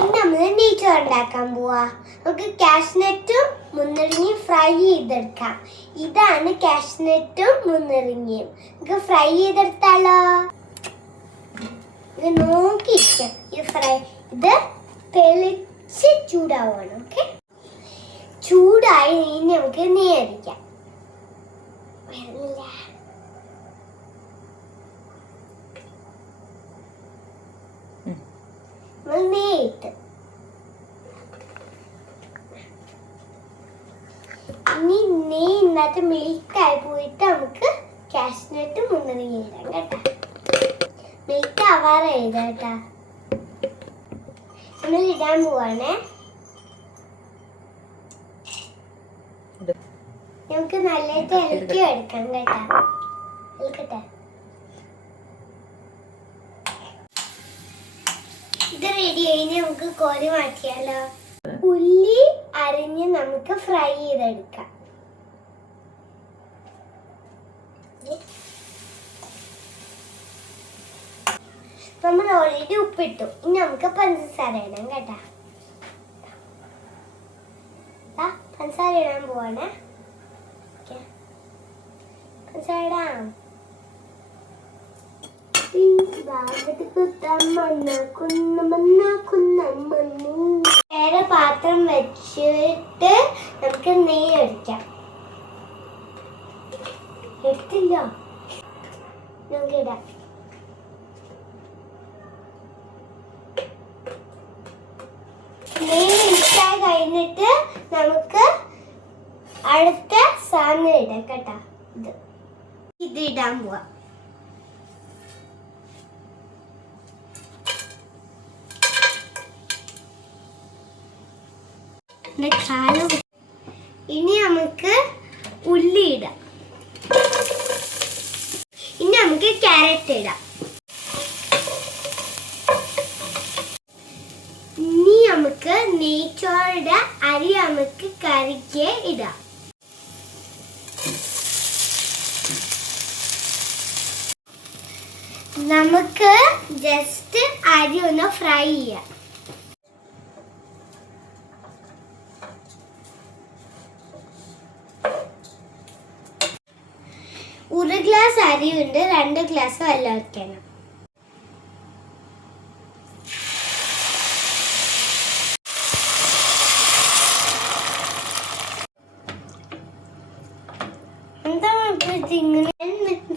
നമ്മൾ നെയ്ച്ചോറ് ഉണ്ടാക്കാൻ പോവാ. നമുക്ക് കാഷ്നട്ടും മുന്തിരിങ്ങയും ഫ്രൈ ചെയ്തെടുക്കാം. ഇതാണ് കാഷ്നട്ടും മുന്തിരിങ്ങയും. നമുക്ക് ഫ്രൈ ചെയ്തെടുത്താലോ? ഇത് നോക്കിയിരിക്കാം. ഇത് തെളിച്ച് ചൂടാവണം. ഓക്കെ, ചൂടായി ഇനി നമുക്ക് നെയ്യടിക്കാം. നെയ്യിട്ട് ഇനി നെയ്യ് ഇന്നത്തെ മിൽക്കായി പോയിട്ട് നമുക്ക് കാഷ്നട്ട് മുന്തിരിങ്ങ ഇടാം കേട്ടോ. മിൽക്ക് ആവാറായി കേട്ടാ. നമ്മൾ ഇടാൻ പോവാണേ. നമുക്ക് നല്ലതായിട്ട് ഇളക്കി എടുക്കാം കേട്ടാ. ഇളക്കട്ടെ. ഇത് റെഡി കഴിഞ്ഞ് നമുക്ക് കോരി മാറ്റിയാലോ? ഉള്ളി അരിഞ്ഞ് നമുക്ക് ഫ്രൈ ചെയ്തെടുക്കാം. നമ്മൾ ഓൾറെഡി ഉപ്പിട്ടു. ഇനി നമുക്ക് പഞ്ചസാര ഇടാം കേട്ടാ. പഞ്ചസാര ഇടാൻ പോവാണ്. പഞ്ചസാര ഇടാം. വേറെ പാത്രം വെച്ചിട്ട് നമുക്ക് നെയ്യ് ഒഴിക്കാം. എടുത്തില്ല, നമുക്ക് ഇടാം. നെയ്യ് ഒഴിച്ചാൽ കഴിഞ്ഞിട്ട് നമുക്ക് അടുത്ത സാധനം ഇടാം കേട്ടാ. ഇത് ഇടാൻ പോവാ. ഇനി നമുക്ക് ഉള്ളി ഇടാം. ഇനി നമുക്ക് ക്യാരറ്റ് ഇടാം. ഇനി നമുക്ക് നെയ്ച്ചോറുടെ അരി നമുക്ക് കറിക്ക് ഇടാം. നമുക്ക് ജസ്റ്റ് അരി ഒന്ന് ഫ്രൈ ചെയ്യാം. ഒരു ഗ്ലാസ് അരിയുണ്ട്, 2 ഗ്ലാസ് വെള്ളം ഒഴിക്കണം.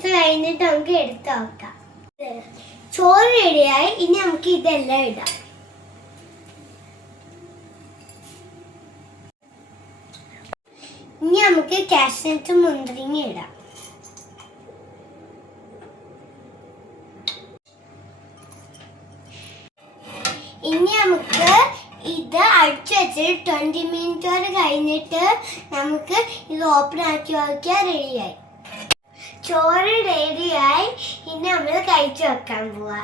കഴിഞ്ഞിട്ട് നമുക്ക് എടുത്ത് നോക്കാം. ചോറ് റെഡിയായി. ഇനി നമുക്ക് ഇതെല്ലാം ഇടാം. ഇനി നമുക്ക് കാഷ്നട്ടും മുന്തിരിങ്ങ ഇടാം. ഇനി നമുക്ക് ഇത് അടിച്ചു വെച്ചിട്ട് 20 മിനിറ്റോടെ കഴിഞ്ഞിട്ട് നമുക്ക് ഇത് ഓപ്പൺ ആക്കി നോക്കിയാൽ റെഡിയായി. ചോറ് റെഡിയായി. ഇനി നമ്മൾ കഴിച്ചു വെക്കാൻ പോവാ.